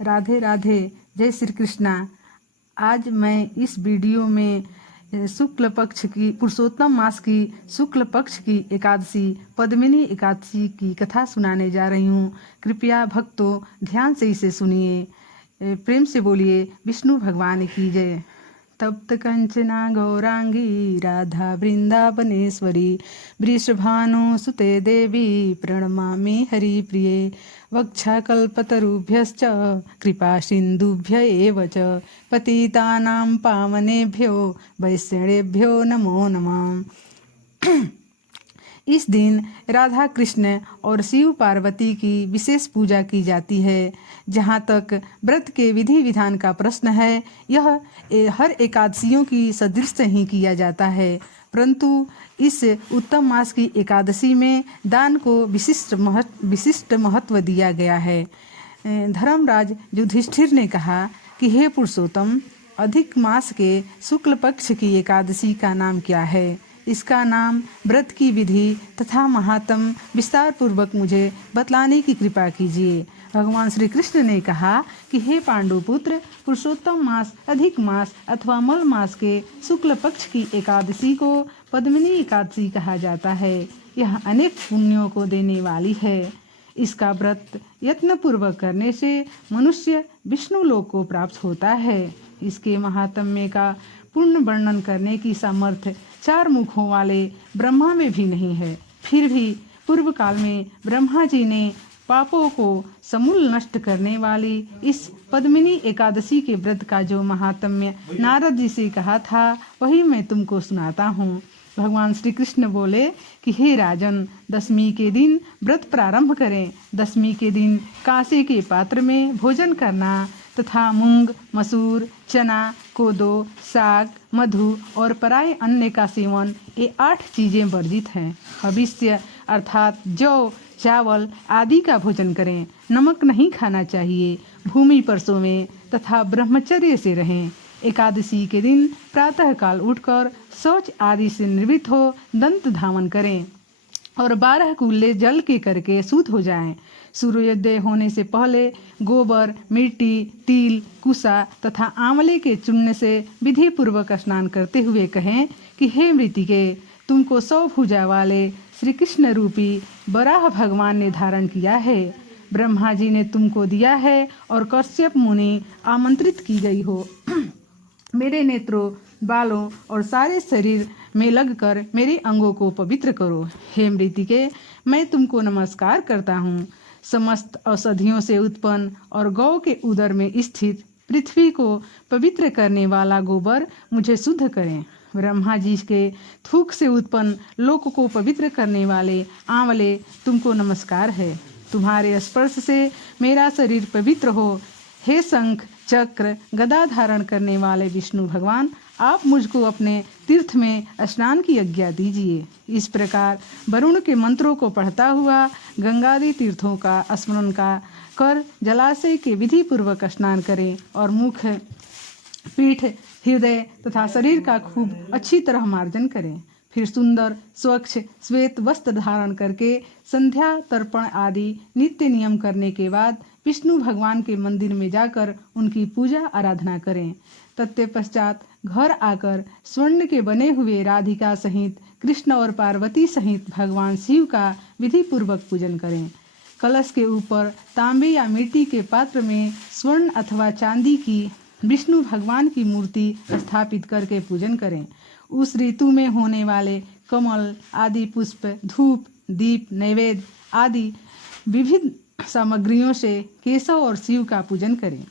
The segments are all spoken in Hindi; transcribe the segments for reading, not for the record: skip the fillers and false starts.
राधे राधे। जय श्री कृष्णा। आज मैं इस वीडियो में शुक्ल पक्ष की पुरुषोत्तम मास की शुक्ल पक्ष की एकादशी पद्मिनी एकादशी की कथा सुनाने जा रही हूँ। कृपया भक्तों ध्यान से इसे सुनिए, प्रेम से बोलिए विष्णु भगवान की जय। तप्त कंचना गौरांगी राधा वृंदावनेश्वरी वृषभानु सुते देवी प्रणमामि हरिप्रिये वक्षकल्पतरुभ्यश्च कृपा सिन्धुभ्य एव च पतितानां पावनेभ्यो वैष्णवेभ्यो नमो नमः। इस दिन राधा कृष्ण और शिव पार्वती की विशेष पूजा की जाती है। जहाँ तक व्रत के विधि विधान का प्रश्न है, यह हर एकादशियों की सदृश ही किया जाता है, परंतु इस उत्तम मास की एकादशी में दान को विशिष्ट महत्व दिया गया है। धर्मराज युधिष्ठिर ने कहा कि हे पुरुषोत्तम, अधिक मास के शुक्ल पक्ष की एकादशी का नाम क्या है? इसका नाम, व्रत की विधि तथा महात्म विस्तार पूर्वक मुझे बतलाने की कृपा कीजिए। भगवान श्री कृष्ण ने कहा कि हे पांडुपुत्र, पुरुषोत्तम मास, अधिक मास अथवा मल मास के शुक्ल पक्ष की एकादशी को पद्मिनी एकादशी कहा जाता है। यह अनेक पुण्यों को देने वाली है। इसका व्रत यत्नपूर्वक करने से मनुष्य विष्णु लोक को प्राप्त होता है। इसके महात्म्य का पूर्ण वर्णन करने की सामर्थ्य 4 मुखों वाले ब्रह्मा में भी नहीं है। फिर भी पूर्व काल में ब्रह्मा जी ने पापों को समूल नष्ट करने वाली इस पद्मिनी एकादशी के व्रत का जो महात्म्य नारद जी से कहा था, वही मैं तुमको सुनाता हूँ। भगवान श्री कृष्ण बोले कि हे राजन, दशमी के दिन व्रत प्रारंभ करें। दशमी के दिन कांसे के पात्र में भोजन करना तथा मूंग, मसूर, चना, कोदो, साग, मधु और पराय अन्न का सेवन, ये 8 चीजें वर्जित हैं। हविष्य अर्थात जौ, चावल आदि का भोजन करें। नमक नहीं खाना चाहिए। भूमि पर सोवें तथा ब्रह्मचर्य से रहें। एकादशी के दिन प्रातः काल उठकर शौच आदि से निवृत्त हो दंत धावन करें और 12 कुल्ले जल के करके शुद्ध हो जाएं। सूर्योदय होने से पहले गोबर, मिट्टी, तिल, कुसा तथा आंवले के चूर्ण से विधि पूर्वक स्नान करते हुए कहें कि हे मृतिके, तुमको 100 भुजा वाले श्री कृष्ण रूपी वराह भगवान ने धारण किया है। ब्रह्मा जी ने तुमको दिया है और कश्यप मुनि आमंत्रित की गई हो। मेरे नेत्रों, बालों और सारे शरीर में लगकर मेरे अंगों को पवित्र करो। हे मृतिके, मैं तुमको नमस्कार करता हूँ। समस्त औषधियों से उत्पन्न और गौ के उदर में स्थित पृथ्वी को पवित्र करने वाला गोबर मुझे शुद्ध करें। ब्रह्मा जी के थूक से उत्पन्न लोक को पवित्र करने वाले आंवले, तुमको नमस्कार है। तुम्हारे स्पर्श से मेरा शरीर पवित्र हो। हे शंख, चक्र, गदा धारण करने वाले विष्णु भगवान, आप मुझको अपने तीर्थ में स्नान की आज्ञा दीजिए। इस प्रकार वरुण के मंत्रों को पढ़ता हुआ गंगादि तीर्थों का स्मरण कर जलाशय के विधि पूर्वक स्नान करें और मुख, पीठ, हृदय तथा शरीर का खूब अच्छी तरह मार्जन करें। फिर सुंदर स्वच्छ श्वेत वस्त्र धारण करके संध्या तर्पण आदि नित्य नियम करने के बाद विष्णु भगवान के मंदिर में जाकर उनकी पूजा आराधना करें। तत्पश्चात घर आकर स्वर्ण के बने हुए राधिका सहित कृष्ण और पार्वती सहित भगवान शिव का विधि पूर्वक पूजन करें। कलश के ऊपर तांबे या मिट्टी के पात्र में स्वर्ण अथवा चांदी की विष्णु भगवान की मूर्ति स्थापित करके पूजन करें। उस ऋतु में होने वाले कमल आदि पुष्प, धूप, दीप, नैवेद्य आदि विविध सामग्रियों से केशव और शिव का पूजन करें।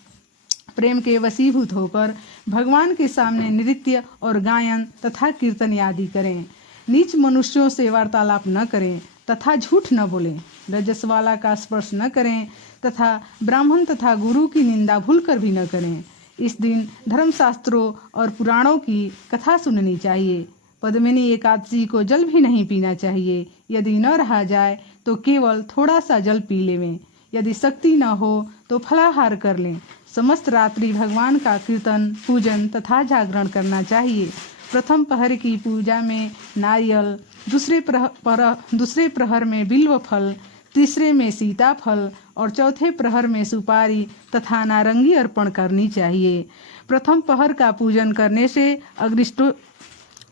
प्रेम के वशीभूत होकर भगवान के सामने नृत्य और गायन तथा कीर्तन आदि करें। नीच मनुष्यों से वार्तालाप न करें तथा झूठ न बोलें। रजस्वाला का स्पर्श न करें तथा ब्राह्मण तथा गुरु की निंदा भूलकर भी न करें। इस दिन धर्मशास्त्रों और पुराणों की कथा सुननी चाहिए। पद्मिनी एकादशी को जल भी नहीं पीना चाहिए। यदि न रहा जाए तो केवल थोड़ा सा जल पी लेवें। यदि शक्ति न हो तो फलाहार कर लें। समस्त रात्रि भगवान का कीर्तन, पूजन तथा जागरण करना चाहिए। प्रथम पहर की पूजा में नारियल, दूसरे प्रहर में बिल्व फल, तीसरे में सीताफल और चौथे प्रहर में सुपारी तथा नारंगी अर्पण करनी चाहिए। प्रथम पहर का पूजन करने से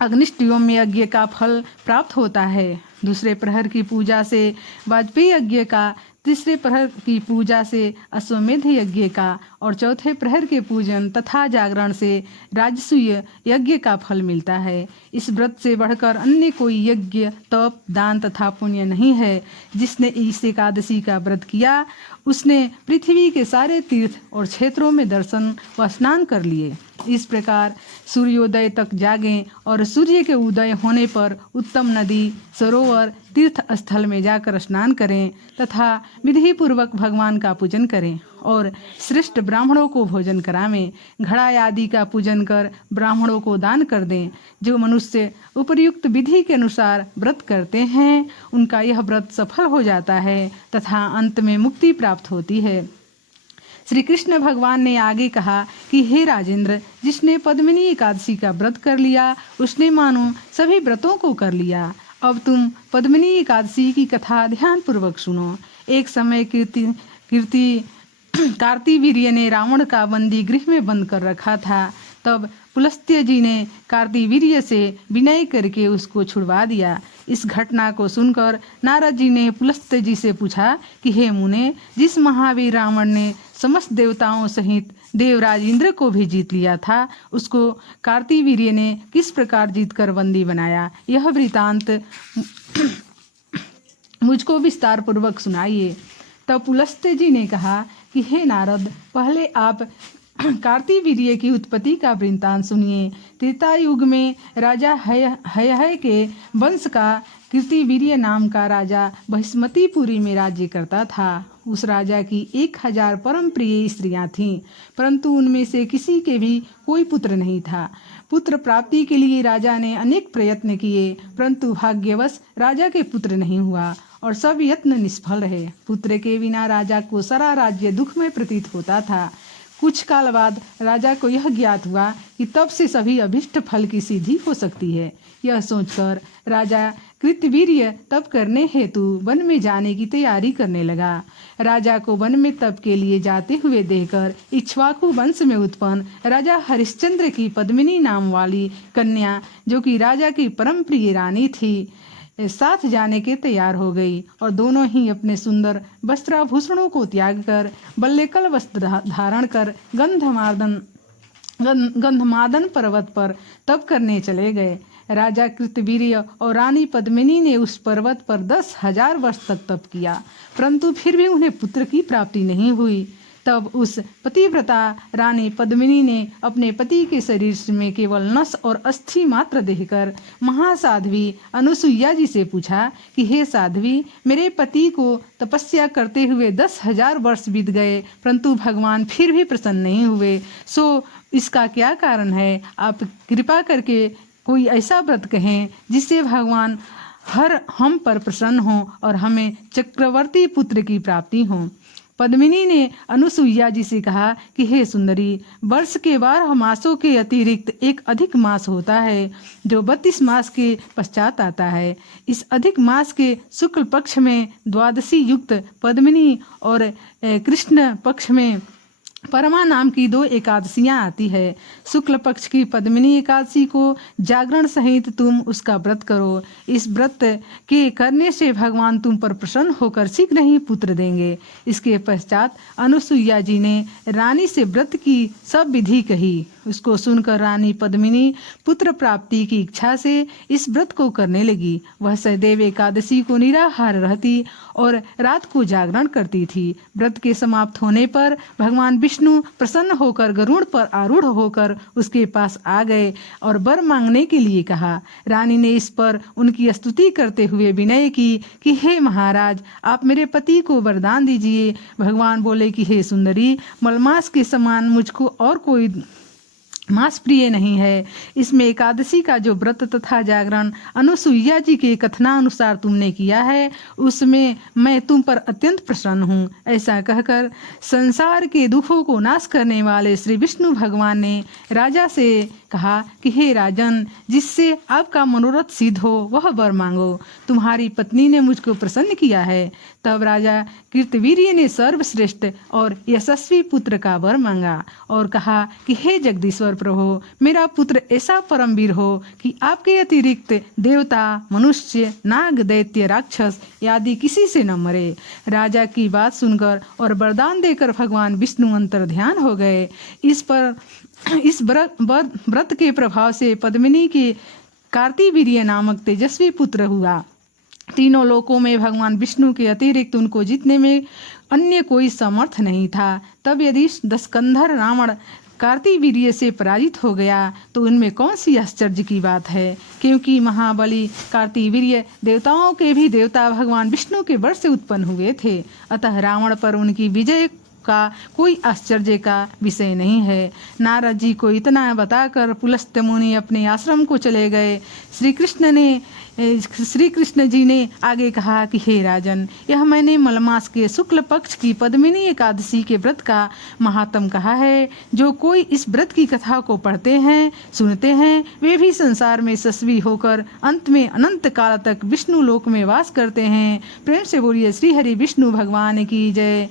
अग्निष्टोम यज्ञ का फल प्राप्त होता है। दूसरे प्रहर की पूजा से वाजपेयी यज्ञ का, तीसरे प्रहर की पूजा से अश्वमेध यज्ञ का और चौथे प्रहर के पूजन तथा जागरण से राजसूय यज्ञ का फल मिलता है। इस व्रत से बढ़कर अन्य कोई यज्ञ, तप, दान तथा पुण्य नहीं है। जिसने इस एकादशी का व्रत किया उसने पृथ्वी के सारे तीर्थ और क्षेत्रों में दर्शन व स्नान कर लिए। इस प्रकार सूर्योदय तक जागें और सूर्य के उदय होने पर उत्तम नदी, सरोवर, तीर्थ स्थल में जाकर स्नान करें तथा विधि पूर्वक भगवान का पूजन करें और श्रेष्ठ ब्राह्मणों को भोजन करावें। घड़ा आदि का पूजन कर ब्राह्मणों को दान कर दें। जो मनुष्य उपर्युक्त विधि के अनुसार व्रत करते हैं उनका यह व्रत सफल हो जाता है तथा अंत में मुक्ति प्राप्त होती है। श्री कृष्ण भगवान ने आगे कहा कि हे राजेंद्र, जिसने पद्मिनी एकादशी का व्रत कर लिया उसने मानो सभी व्रतों को कर लिया। अब तुम पद्मिनी एकादशी की कथा ध्यान पूर्वक सुनो। एक समय कार्तिवीर्य ने रावण का बंदी गृह में बंद कर रखा था। तब पुलस्त्य जी ने कार्तिवीर्य से विनय करके उसको छुड़वा दिया। इस घटना को सुनकर नारद जी ने पुलस्त्य जी से पूछा कि हे मुने, जिस महावीर रावण ने समस्त देवताओं सहित देवराज इंद्र को भी जीत लिया था उसको कार्तिवीर्य ने किस प्रकार जीतकर बंदी बनाया, यह वृतांत मुझको विस्तार पूर्वक सुनाइए। तब पुलस्त्य जी ने कहा कि हे नारद, पहले आप कार्तिवीर्य की उत्पत्ति का वृत्तांत सुनिए। त्रेता युग में राजा हयहय के वंश का कीर्तिवीर्य नाम का राजा बहिष्मतीपुरी में राज्य करता था। उस राजा की 1000 परम प्रिय स्त्रियां थीं, परंतु उनमें से किसी के भी कोई पुत्र नहीं था। पुत्र प्राप्ति के लिए राजा ने अनेक प्रयत्न किए, परंतु भाग्यवश राजा के पुत्र नहीं हुआ और सब यत्न निष्फल रहे। पुत्र के बिना राजा को सारा राज्य दुखमय प्रतीत होता था। कुछ काल बाद राजा को यह ज्ञात हुआ कि तब से सभी अभिष्ट फल की सिद्धि हो सकती है। यह सोचकर राजा कृतवीर्य तप करने हेतु वन में जाने की तैयारी करने लगा। राजा को वन में तप के लिए जाते हुए देखकर इक्ष्वाकु वंश में उत्पन्न राजा हरिश्चंद्र की पद्मिनी नाम वाली कन्या, जो कि राजा की परम प्रिय रानी थी, साथ जाने के तैयार हो गई और दोनों ही अपने सुंदर वस्त्राभूषणों को त्याग कर बल्लेकल वस्त्र धारण कर गंधमादन पर्वत पर तप करने चले गए। राजा कृतवीर्य और रानी पद्मिनी ने उस पर्वत पर 10,000 वर्ष तक तप किया, परंतु फिर भी उन्हें पुत्र की प्राप्ति नहीं हुई। तब उस पतिव्रता रानी पद्मिनी ने अपने पति के शरीर में केवल नस और अस्थि मात्र देखकर महासाध्वी अनुसुईया जी से पूछा कि हे साध्वी, मेरे पति को तपस्या करते हुए 10,000 वर्ष बीत गए, परंतु भगवान फिर भी प्रसन्न नहीं हुए, सो इसका क्या कारण है? आप कृपा करके कोई ऐसा व्रत कहें जिससे भगवान हम पर प्रसन्न हो और हमें चक्रवर्ती पुत्र की प्राप्ति हो। पद्मिनी ने अनुसुईया जी से कहा कि हे सुंदरी, वर्ष के 12 मासों के अतिरिक्त एक अधिक मास होता है जो 32 मास के पश्चात आता है। इस अधिक मास के शुक्ल पक्ष में द्वादशी युक्त पद्मिनी और कृष्ण पक्ष में परमा नाम की 2 एकादशियां आती है। शुक्ल पक्ष की पद्मिनी एकादशी को जागरण सहित तुम उसका व्रत करो। इस व्रत के करने से भगवान तुम पर प्रसन्न होकर शीघ्र ही पुत्र देंगे। इसके पश्चात अनुसुईया जी ने रानी से व्रत की सब विधि कही। उसको सुनकर रानी पद्मिनी पुत्र प्राप्ति की इच्छा से इस व्रत को करने लगी। वह सदैव एकादशी को निराहार रहती और रात को जागरण करती थी। व्रत के समाप्त होने पर भगवान विष्णु प्रसन्न होकर गरुड़ पर आरूढ़ होकर उसके पास आ गए और वर मांगने के लिए कहा। रानी ने इस पर उनकी स्तुति करते हुए विनय की कि हे महाराज, आप मेरे पति को वरदान दीजिए। भगवान बोले कि हे सुंदरी, मलमास के समान मुझको और कोई मास प्रिय नहीं है। इसमें एकादशी का जो व्रत तथा जागरण अनुसुईया जी के कथनानुसार तुमने किया है उसमें मैं तुम पर अत्यंत प्रसन्न हूँ। ऐसा कहकर संसार के दुखों को नाश करने वाले श्री विष्णु भगवान ने राजा से कहा कि हे राजन, जिससे आपका मनोरथ सिद्ध हो वह वर मांगो। तुम्हारी पत्नी ने मुझको प्रसन्न किया है। तब राजा कृतवीर्य ने सर्वश्रेष्ठ और यशस्वी पुत्र का वर मांगा और कहा कि हे जगदीश्वर प्रभु, मेरा पुत्र ऐसा परमवीर हो कि आपके अतिरिक्त देवता, मनुष्य, नाग, दैत्य, राक्षस आदि किसी से न मरे। राजा की बात सुनकर और वरदान देकर भगवान विष्णु अंतर ध्यान हो गए। इस व्रत के प्रभाव से पद्मिनी के कार्तिवीर्य नामक तेजस्वी पुत्र हुआ। तीनों लोकों में भगवान विष्णु के अतिरिक्त उनको जीतने में अन्य कोई समर्थ नहीं था। तब यदि दशकंधर रावण कार्तिवीर्य से पराजित हो गया तो उनमें कौन सी आश्चर्य की बात है, क्योंकि महाबली कार्तिवीर्य देवताओं के भी देवता भगवान विष्णु के वर से उत्पन्न हुए थे। अतः रावण पर उनकी विजय का कोई आश्चर्य का विषय नहीं है। नारद जी को इतना बताकर पुलस्त्य मुनि अपने आश्रम को चले गए। श्री कृष्ण जी ने आगे कहा कि हे राजन, यह मैंने मलमास के शुक्ल पक्ष की पद्मिनी एकादशी के व्रत का महात्म कहा है। जो कोई इस व्रत की कथा को पढ़ते हैं, सुनते हैं, वे भी संसार में यशस्वी होकर अंत में अनंत काल तक विष्णु लोक में वास करते हैं। प्रेम से बोलिए श्री हरि विष्णु भगवान की जय।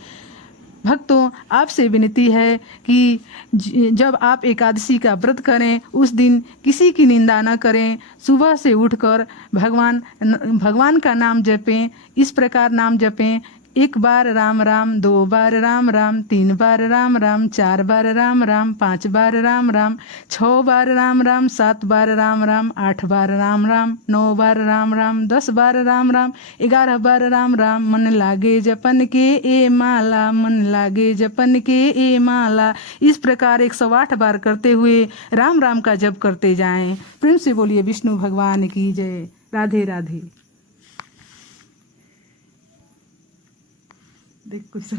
भक्तों, आपसे विनती है कि जब आप एकादशी का व्रत करें उस दिन किसी की निंदा न करें। सुबह से उठकर भगवान का नाम जपें। इस प्रकार नाम जपें: 1 बार राम राम, 2 बार राम राम, 3 बार राम राम, 4 बार राम राम, 5 बार राम राम, 6 बार राम राम, 7 बार राम राम, 8 बार राम राम, 9 बार राम राम, 10 बार राम राम, 11 बार राम राम। मन लागे जपन के ए माला, मन लागे जपन के ए माला। इस प्रकार 108 बार करते हुए राम राम का जप करते जाएं। प्रेम से बोलिए विष्णु भगवान की जय। राधे राधे। देख कुछ